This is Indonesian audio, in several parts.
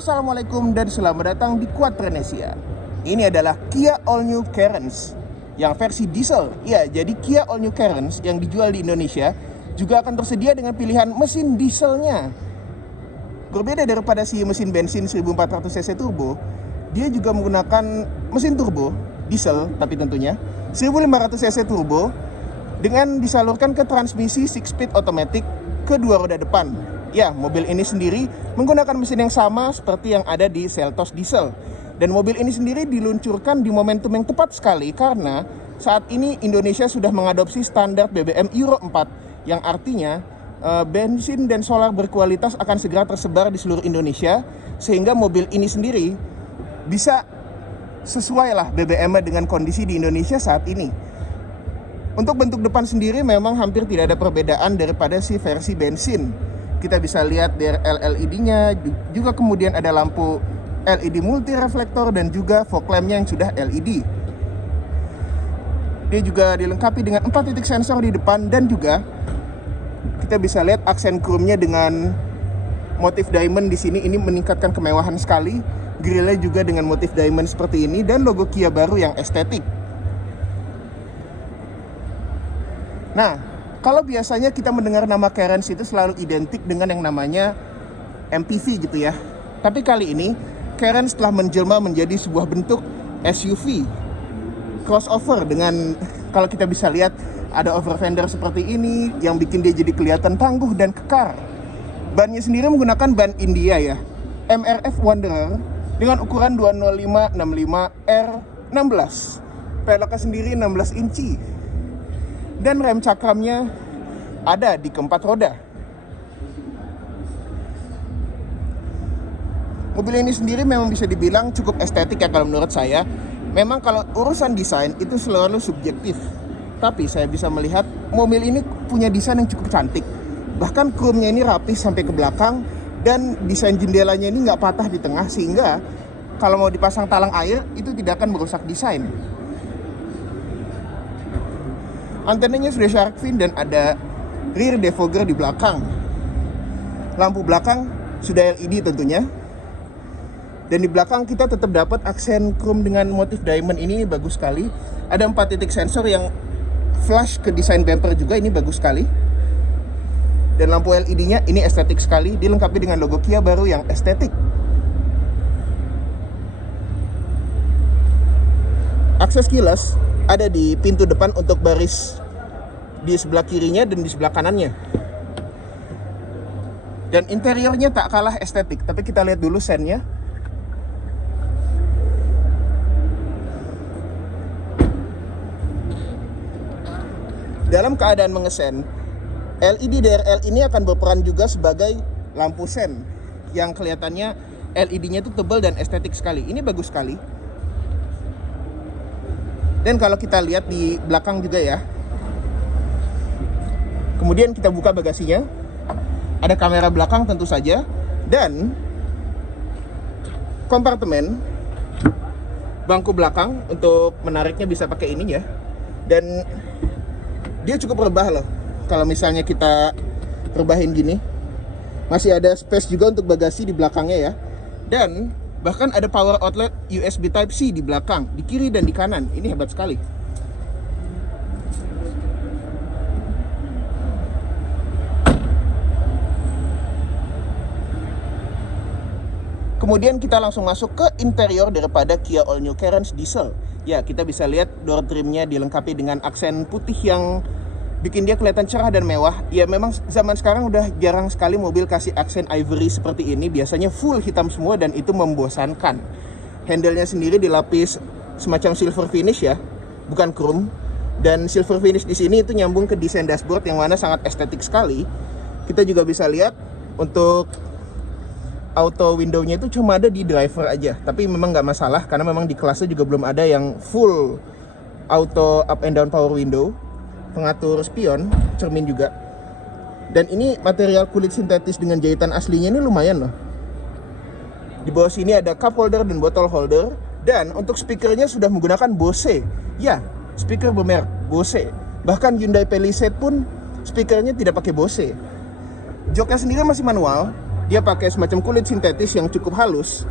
Assalamualaikum dan selamat datang di Quadrenesia. Ini adalah Kia All New Carens yang versi diesel. Ya, jadi Kia All New Carens yang dijual di Indonesia juga akan tersedia dengan pilihan mesin dieselnya. Berbeda daripada si mesin bensin 1400cc turbo, dia juga menggunakan mesin turbo diesel, tapi tentunya 1500cc turbo dengan disalurkan ke transmisi 6-speed automatic ke dua roda depan. Ya, mobil ini sendiri menggunakan mesin yang sama seperti yang ada di Seltos diesel. Dan mobil ini sendiri diluncurkan di momentum yang tepat sekali karena saat ini Indonesia sudah mengadopsi standar BBM Euro 4 yang artinya bensin dan solar berkualitas akan segera tersebar di seluruh Indonesia sehingga mobil ini sendiri bisa sesuai lah BBM dengan kondisi di Indonesia saat ini. Untuk bentuk depan sendiri memang hampir tidak ada perbedaan daripada si versi bensin. Kita bisa lihat dari LED-nya, juga kemudian ada lampu LED multi reflektor dan juga fog lamp-nya yang sudah LED. Dia juga dilengkapi dengan 4 titik sensor di depan dan juga kita bisa lihat aksen chrome-nya dengan motif diamond di sini. Ini meningkatkan kemewahan sekali. Grillnya juga dengan motif diamond seperti ini dan logo Kia baru yang estetik. Nah, kalau biasanya kita mendengar nama Carens itu selalu identik dengan yang namanya MPV gitu ya. Tapi kali ini Carens telah menjelma menjadi sebuah bentuk SUV crossover dengan, kalau kita bisa lihat ada over fender seperti ini yang bikin dia jadi kelihatan tangguh dan kekar. Bannya sendiri menggunakan ban India ya, MRF Wanderer dengan ukuran 205/65R16. Peleknya sendiri 16 inci. Dan rem cakramnya ada di keempat roda. Mobil ini sendiri memang bisa dibilang cukup estetik ya kalau menurut saya. Memang kalau urusan desain itu selalu subjektif. Tapi saya bisa melihat mobil ini punya desain yang cukup cantik. Bahkan chrome-nya ini rapi sampai ke belakang dan desain jendelanya ini nggak patah di tengah sehingga kalau mau dipasang talang air itu tidak akan merusak desain. Antenanya sudah shark fin dan ada rear defogger di belakang. Lampu belakang sudah LED tentunya. Dan di belakang kita tetap dapat aksen chrome dengan motif diamond ini bagus sekali. Ada 4 titik sensor yang flash ke desain bumper juga, ini bagus sekali. Dan lampu LED-nya ini estetik sekali, dilengkapi dengan logo Kia baru yang estetik. Akses kilas ada di pintu depan untuk baris di sebelah kirinya dan di sebelah kanannya. Dan interiornya tak kalah estetik, tapi kita lihat dulu sennya. Dalam keadaan mengesen, LED DRL ini akan berperan juga sebagai lampu sen yang kelihatannya LED-nya itu tebal dan estetik sekali. Ini bagus sekali. Dan kalau kita lihat di belakang juga ya. Kemudian kita buka bagasinya. Ada kamera belakang tentu saja. Dan kompartemen bangku belakang untuk menariknya bisa pakai ini ya. Dan dia cukup rebah loh. Kalau misalnya kita rebahin gini. Masih ada space juga untuk bagasi di belakangnya ya. Dan bahkan ada power outlet USB Type-C di belakang, di kiri dan di kanan. Ini hebat sekali. Kemudian kita langsung masuk ke interior daripada Kia All New Carens diesel. Ya, kita bisa lihat door trimnya dilengkapi dengan aksen putih yang bikin dia kelihatan cerah dan mewah. Ya, memang zaman sekarang udah jarang sekali mobil kasih aksen ivory seperti ini. Biasanya full hitam semua dan itu membosankan. Handle-nya sendiri dilapis semacam silver finish ya, bukan chrome. Dan silver finish di sini itu nyambung ke desain dashboard yang mana sangat estetik sekali. Kita juga bisa lihat untuk auto window-nya itu cuma ada di driver aja. Tapi memang nggak masalah karena memang di kelasnya juga belum ada yang full auto up and down power window. Pengatur spion, cermin juga. Dan ini material kulit sintetis dengan jahitan aslinya ini lumayan loh. Di bawah sini ada cup holder dan bottle holder. Dan untuk speakernya sudah menggunakan Bose. Ya, speaker bermerek Bose. Bahkan Hyundai Palisade pun speakernya tidak pakai Bose. Joknya sendiri masih manual. Dia pakai semacam kulit sintetis yang cukup halus.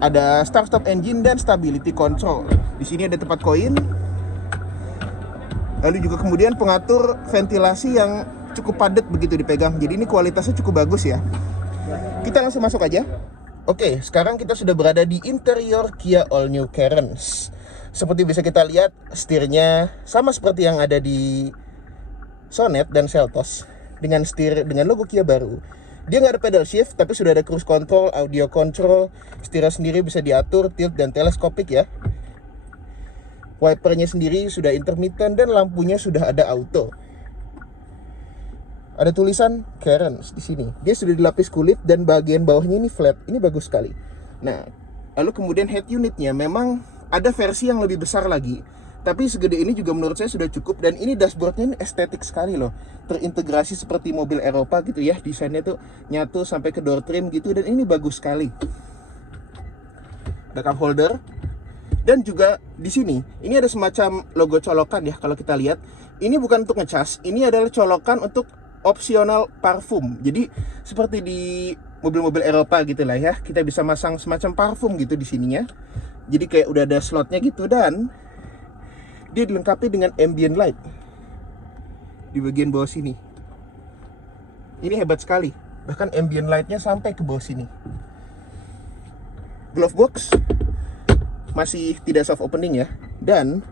Ada start stop engine dan stability control. Di sini ada tempat koin. Lalu juga kemudian pengatur ventilasi yang cukup padat begitu dipegang. Jadi ini kualitasnya cukup bagus ya. Kita langsung masuk aja. Oke, sekarang kita sudah berada di interior Kia All New Carens. Seperti bisa kita lihat, setirnya sama seperti yang ada di Sonet dan Seltos, dengan setir dengan logo Kia baru. Dia nggak ada pedal shift, tapi sudah ada cruise control, audio control. Setirnya sendiri bisa diatur, tilt dan teleskopik ya. Wipernya sendiri sudah intermittent dan lampunya sudah ada auto. Ada tulisan Carens di sini. Dia sudah dilapis kulit dan bagian bawahnya ini flat. Ini bagus sekali. Nah, lalu kemudian head unitnya memang ada versi yang lebih besar lagi. Tapi segede ini juga menurut saya sudah cukup. Dan ini dashboardnya ini estetik sekali loh. Terintegrasi seperti mobil Eropa gitu ya. Desainnya tuh nyatu sampai ke door trim gitu. Dan ini bagus sekali. Ada cup holder. Dan juga di sini, ini ada semacam logo colokan ya kalau kita lihat. Ini bukan untuk ngecas. Ini adalah colokan untuk opsional parfum. Jadi seperti di mobil-mobil Eropa gitu lah ya. Kita bisa masang semacam parfum gitu di sininya. Jadi kayak udah ada slotnya gitu dan dia dilengkapi dengan ambient light di bagian bawah sini. Ini hebat sekali. Bahkan ambient lightnya sampai ke bawah sini. Glove box masih tidak soft opening ya. Dan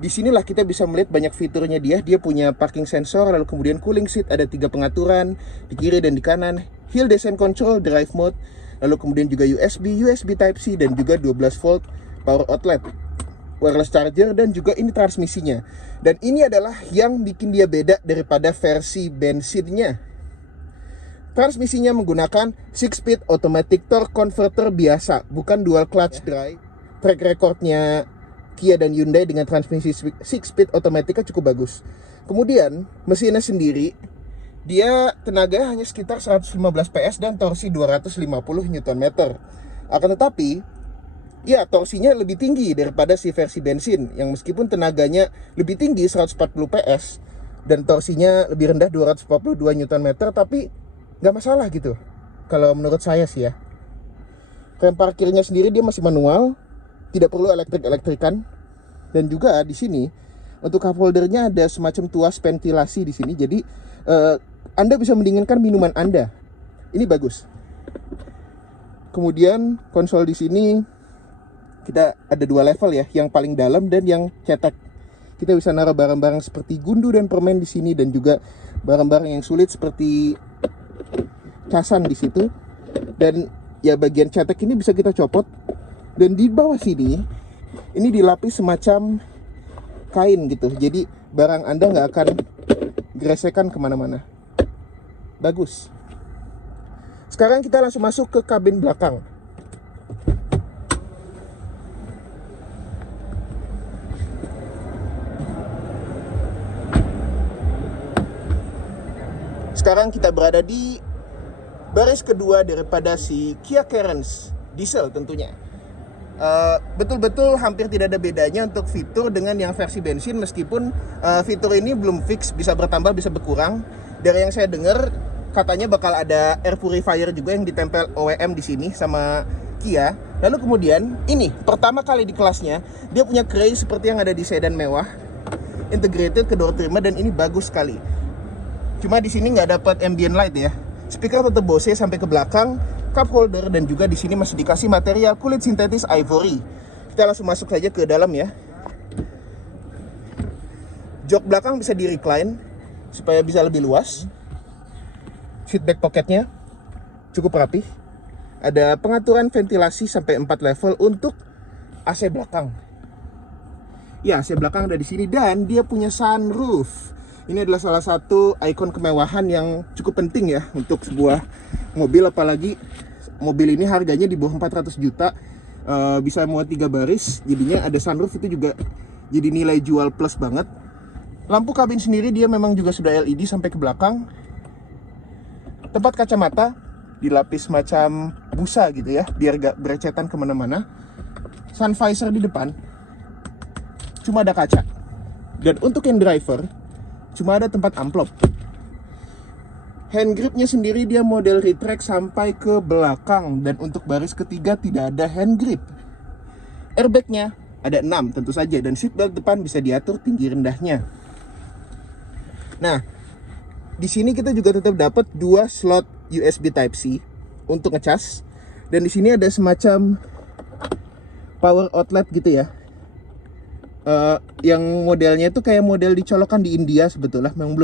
disinilah kita bisa melihat banyak fiturnya dia. Dia punya parking sensor, lalu kemudian cooling seat, ada 3 pengaturan di kiri dan di kanan, hill descent control, drive mode, lalu kemudian juga USB Type-C dan juga 12 volt power outlet, wireless charger dan juga ini transmisinya. Dan ini adalah yang bikin dia beda daripada versi bensinnya. Transmisinya menggunakan 6-speed automatic torque converter biasa, bukan dual clutch drive. Track recordnya Kia dan Hyundai dengan transmisi 6-speed automatic cukup bagus. Kemudian mesinnya sendiri, dia tenaganya hanya sekitar 115 PS dan torsi 250 Nm. Akan tetapi, ya torsinya lebih tinggi daripada si versi bensin, yang meskipun tenaganya lebih tinggi 140 PS dan torsinya lebih rendah 242 Nm, tapi nggak masalah gitu. Kalau menurut saya sih ya. Rem parkirnya sendiri dia masih manual. Tidak perlu elektrik-elektrikan. Dan juga di sini untuk cup holdernya ada semacam tuas ventilasi di sini. Jadi Anda bisa mendinginkan minuman Anda. Ini bagus. Kemudian konsol di sini kita ada 2 level ya, yang paling dalam dan yang cetek. Kita bisa naruh barang-barang seperti gundu dan permen di sini dan juga barang-barang yang sulit seperti casan di situ. Dan ya bagian cetek ini bisa kita copot. Dan di bawah sini, ini dilapis semacam kain gitu. Jadi barang Anda nggak akan geresekan kemana-mana. Bagus. Sekarang kita langsung masuk ke kabin belakang. Sekarang kita berada di baris kedua daripada si Kia Carens diesel tentunya. Betul-betul hampir tidak ada bedanya untuk fitur dengan yang versi bensin, meskipun fitur ini belum fix, bisa bertambah bisa berkurang. Dari yang saya dengar katanya bakal ada air purifier juga yang ditempel OEM di sini sama Kia. Lalu kemudian ini pertama kali di kelasnya dia punya grey seperti yang ada di sedan mewah, integrated ke door trimmer dan ini bagus sekali. Cuma di sini nggak dapat ambient light ya. Speaker tetap Bose sampai ke belakang, cup holder dan juga di sini masih dikasih material kulit sintetis ivory. Kita langsung masuk saja ke dalam ya. Jok belakang bisa di recline supaya bisa lebih luas. Seat back pocketnya cukup rapi. Ada pengaturan ventilasi sampai 4 level untuk AC belakang. Ya, AC belakang ada di sini dan dia punya sunroof. Ini adalah salah satu ikon kemewahan yang cukup penting ya untuk sebuah mobil, apalagi mobil ini harganya di bawah 400 juta, bisa muat 3 baris, jadinya ada sunroof itu juga jadi nilai jual plus banget. Lampu kabin sendiri dia memang juga sudah LED sampai ke belakang. Tempat kacamata dilapis macam busa gitu ya, biar gak berecetan kemana-mana. Sun visor di depan cuma ada kaca, dan untuk yang driver cuma ada tempat amplop. Hand gripnya sendiri dia model retract sampai ke belakang, dan untuk baris ketiga tidak ada hand grip. Airbagnya ada 6 tentu saja, dan seatbelt depan bisa diatur tinggi rendahnya. Nah, di sini kita juga tetap dapat 2 slot USB Type-C untuk ngecas, dan di sini ada semacam power outlet gitu ya. Yang modelnya itu kayak model dicolokkan di India sebetulnya, memang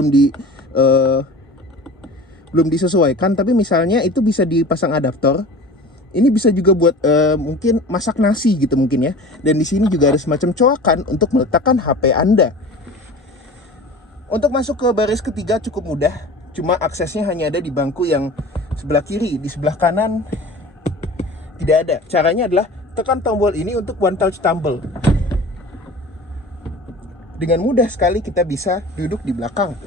belum disesuaikan, tapi misalnya itu bisa dipasang adaptor. Ini bisa juga buat mungkin masak nasi gitu mungkin ya. Dan di sini juga ada semacam coakan untuk meletakkan HP Anda. Untuk masuk ke baris ketiga cukup mudah, cuma aksesnya hanya ada di bangku yang sebelah kiri. Di sebelah kanan tidak ada. Caranya adalah tekan tombol ini untuk one touch tumble. Dengan mudah sekali kita bisa duduk di belakang.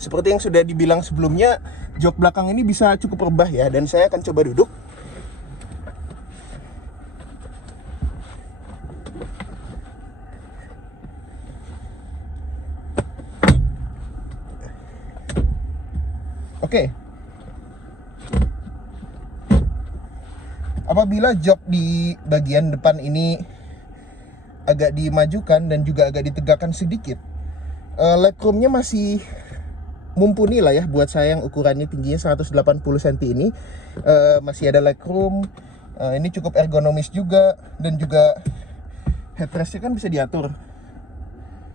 Seperti yang sudah dibilang sebelumnya, jok belakang ini bisa cukup rebah ya, dan saya akan coba duduk. Oke. Apabila jok di bagian depan ini agak dimajukan dan juga agak ditegakkan sedikit, legroomnya masih mumpuni lah ya buat saya yang ukurannya tingginya 180 cm ini. Masih ada legroom. Ini cukup ergonomis juga, dan juga headrestnya kan bisa diatur,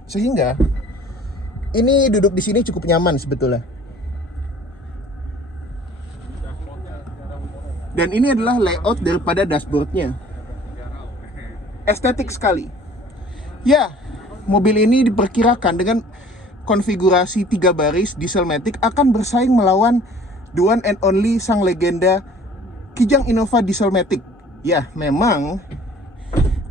sehingga ini duduk di sini cukup nyaman sebetulnya. Dan ini adalah layout daripada dashboardnya, estetik sekali ya. Mobil ini diperkirakan dengan konfigurasi 3 baris dieselmatic akan bersaing melawan the one and only sang legenda Kijang Innova Dieselmatic. Ya, memang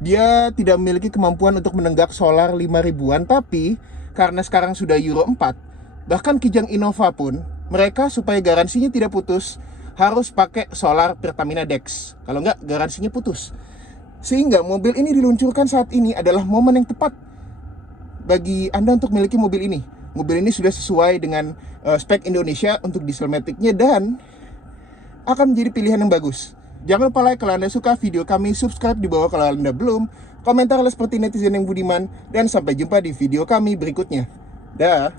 dia tidak memiliki kemampuan untuk menenggak solar 5000-an, tapi karena sekarang sudah Euro 4, bahkan Kijang Innova pun mereka supaya garansinya tidak putus harus pakai solar Pertamina Dex. Kalau enggak, garansinya putus. Sehingga mobil ini diluncurkan saat ini adalah momen yang tepat bagi Anda untuk memiliki mobil ini. Mobil ini sudah sesuai dengan spek Indonesia untuk dieselmatic-nya dan akan menjadi pilihan yang bagus. Jangan lupa like kalau Anda suka video kami, subscribe di bawah kalau Anda belum, komentar seperti netizen yang budiman, dan sampai jumpa di video kami berikutnya. Dah.